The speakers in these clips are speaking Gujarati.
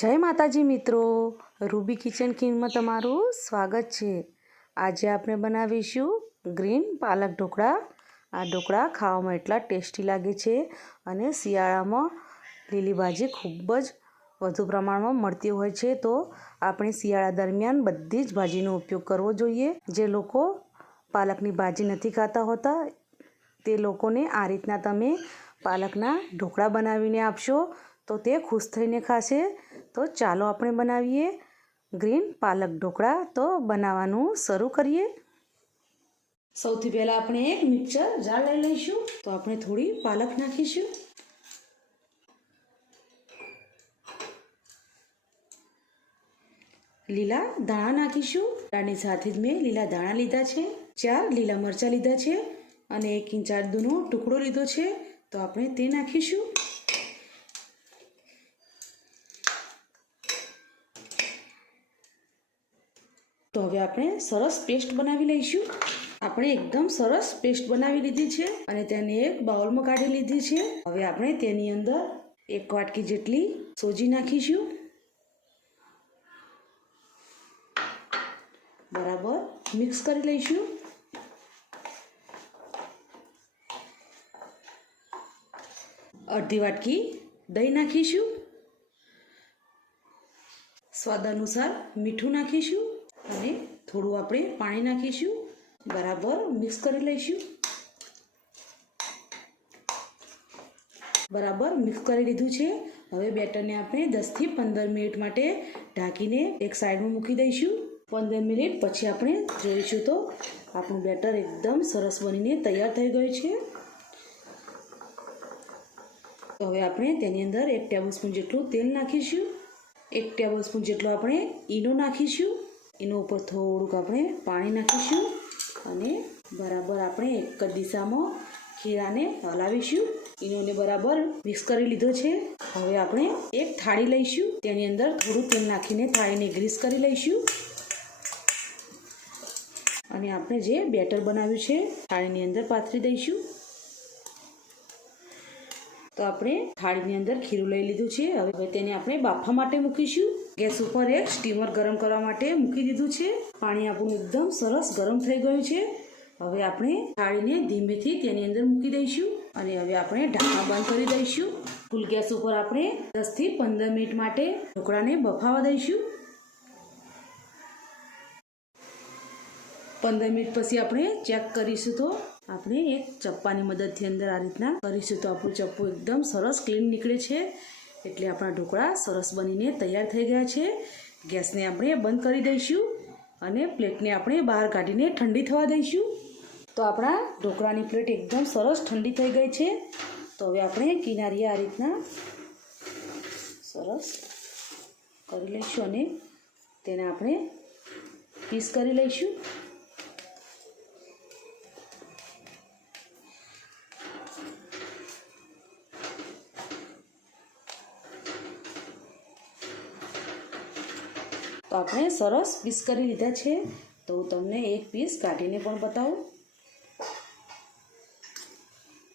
જય માતાજી મિત્રો. રૂબી કિચન કિંગમાં તમારું સ્વાગત છે. આજે આપણે બનાવીશું ગ્રીન પાલક ઢોકળા. આ ઢોકળા ખાવામાં એટલા ટેસ્ટી લાગે છે અને શિયાળામાં લીલી ભાજી ખૂબ જ વધુ પ્રમાણમાં મળતી હોય છે. તો આપણે શિયાળા દરમિયાન બધી જ ભાજીનો ઉપયોગ કરવો જોઈએ. જે લોકો પાલકની ભાજી નથી ખાતા હોતા, તે લોકોને આ રીતના તમે પાલકના ઢોકળા બનાવીને આપશો તો તે ખુશ થઈને ખાશે. તો ચાલો આપણે બનાવીએ ગ્રીન પાલક ઢોકળા. તો બનાવવાનું શરૂ કરીએ. સૌથી પહેલાં આપણે એક મિક્સર જાળ લઈ લઈશું. તો આપણે થોડી પાલક નાખીશું. લીલા દાણા નાખીશું. દાળની સાથે જ મેં લીલા દાણા લીધા છે. ચાર લીલા મરચાં લીધા છે. અને એક ઇંચ આદુનો ટુકડો લીધો છે. તો આપણે તે નાખીશું. તો હવે આપણે સરસ પેસ્ટ બનાવી લઈશું. આપણે એકદમ સરસ પેસ્ટ બનાવી લીધી છે અને તેને એક બાઉલમાં કાઢી લીધી છે. હવે આપણે તેની અંદર એક વાટકી જેટલી સોજી નાખીશું. બરાબર મિક્સ કરી લઈશું. અડધી વાટકી દહીં નાખીશું. સ્વાદ અનુસાર મીઠું નાખીશું. થોડું આપણે પાણી નાખીશું, બરાબર મિક્સ કરી લઈશું. બરાબર મિક્સ કરી લીધું છે. હવે બેટરને આપણે દસથી પંદર મિનિટ માટે ઢાંકીને એક સાઈડમાં મૂકી દઈશું. પંદર મિનિટ પછી આપણે જોઈશું તો આપણું બેટર એકદમ સરસ બનીને તૈયાર થઈ ગયું છે. તો હવે આપણે તેની અંદર એક ટેબલ સ્પૂન જેટલું તેલ નાખીશું. એક ટેબલ સ્પૂન જેટલું આપણે ઈનો નાખીશું. એના ઉપર થોડુંક આપણે પાણી નાખીશું અને બરાબર આપણે એક જ દિશામાં ખીરાને હલાવીશું. ઈનોને બરાબર મિક્સ કરી લીધો છે. હવે આપણે એક થાળી લઈશું. તેની અંદર થોડું તેલ નાખીને થાળીને ગ્રીસ કરી લઈશું. અને આપણે જે બેટર બનાવ્યું છે, થાળીની અંદર પાથરી દઈશું. તો આપણે થાળીની અંદર ખીરું લઈ લીધું છે. હવે તેને આપણે બાફા માટે મૂકીશું. ગેસ ઉપર એક સ્ટીમર ગરમ કરવા માટે મૂકી દીધું છે. પાણી આપણું એકદમ સરસ ગરમ થઈ ગયું છે. હવે આપણે થાળીને ધીમેથી તેની અંદર મૂકી દઈશું અને હવે આપણે ઢાંકણા બંધ કરી દઈશું. ફૂલ ગેસ ઉપર આપણે દસથી પંદર મિનિટ માટે ઢોકળાને બફાવા દઈશું. પંદર મિનિટ પછી આપણે ચેક કરીશું તો આપણે એક ચપ્પાની મદદથી અંદર આ રીતના કરીશું. તો આપણું ચપ્પું એકદમ સરસ ક્લીન નીકળે છે. એટલે આપણા ઢોકળા સરસ બનીને તૈયાર થઈ ગયા છે. ગેસને આપણે બંધ કરી દઈશું અને પ્લેટને આપણે બહાર કાઢીને ઠંડી થવા દઈશું. તો આપણા ઢોકળાની પ્લેટ એકદમ સરસ ઠંડી થઈ ગઈ છે. તો હવે આપણે કિનારીએ આ રીતના સરસ કરી લઈશું અને તેને આપણે પીસ કરી લઈશું. તો આપણે સરસ પીસ કરી લીધા છે. તો હું તમને એક પીસ કાઢીને પણ બતાવું.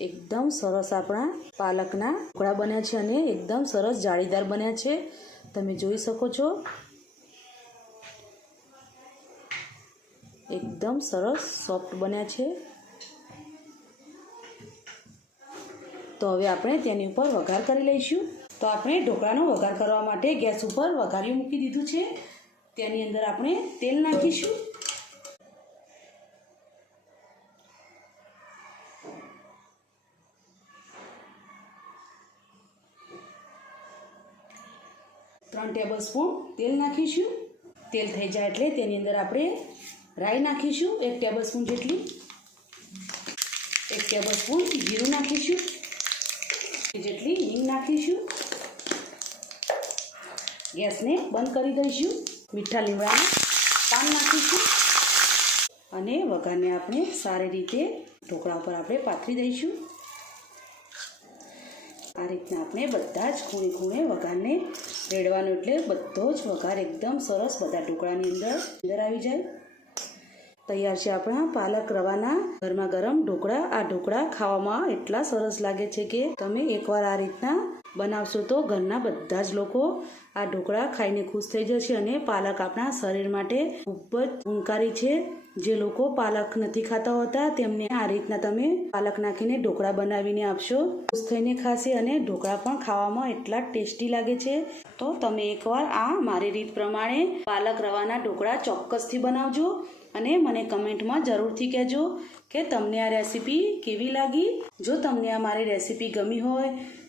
એકદમ સરસ આપણા પાલકના ટુકડા બન્યા છે અને એકદમ સરસ જાળીદાર બન્યા છે. તમે જોઈ શકો છો. એકદમ સરસ સોફ્ટ બન્યા છે. તો હવે આપણે તેની ઉપર વઘાર કરી લઈશું. તો આપણે ઢોકળાનો વઘાર કરવા માટે ગેસ ઉપર વઘાર્યું મૂકી દીધું છે. તેની અંદર આપણે તેલ નાખીશું. ત્રણ ટેબલ સ્પૂન તેલ નાખીશું. તેલ થઈ જાય એટલે તેની અંદર આપણે રાઈ નાખીશું, એક ટેબલ સ્પૂન જેટલી. એક ટેબલ સ્પૂન જીરું નાખીશું જેટલી હિંગ નાખીશું. ગેસને બંધ કરી દઈશું. મીઠા લીમડાના પાન નાખીશું. અને વઘારને આપણે સારી રીતે ઢોકળા ઉપર આપણે પાથરી દઈશું. આ રીતના આપણે બધા જ ખૂણે ખૂણે વઘારને રેડવાનો એટલે બધો જ વઘાર એકદમ સરસ બધા ઢોકળાની અંદર અંદર આવી જાય. તૈયાર છે આપણા પાલક રવાના. ગરમા ગરમ ઢોકળા. આ ઢોકળા ખાવામાં એટલા સરસ લાગે છે કે તમે એકવાર આ રીતના બનાવશો તો ઘરના બધા જ લોકો આ ઢોકળા ખાઈને ખુશ થઈ જશે અને પાલક આપણા શરીર માટે ખૂબ જ ગુણકારી છે. જે લોકો પાલક નથી ખાતા હોતા, તેમને આ રીતના તમે પાલક નાખીને ઢોકળા બનાવીને આપશો. ખુશ થઈને ખાશે અને ઢોકળા પણ ખાવામાં એટલા ટેસ્ટી લાગે છે. તો તમે એકવાર આ મારી રીત પ્રમાણે પાલક રવાના ઢોકળા ચોક્કસથી બનાવજો અને મને કમેન્ટમાં જરૂરથી કહેજો કે તમને આ રેસીપી કેવી લાગી? જો તમને આ મારી રેસીપી ગમી હોય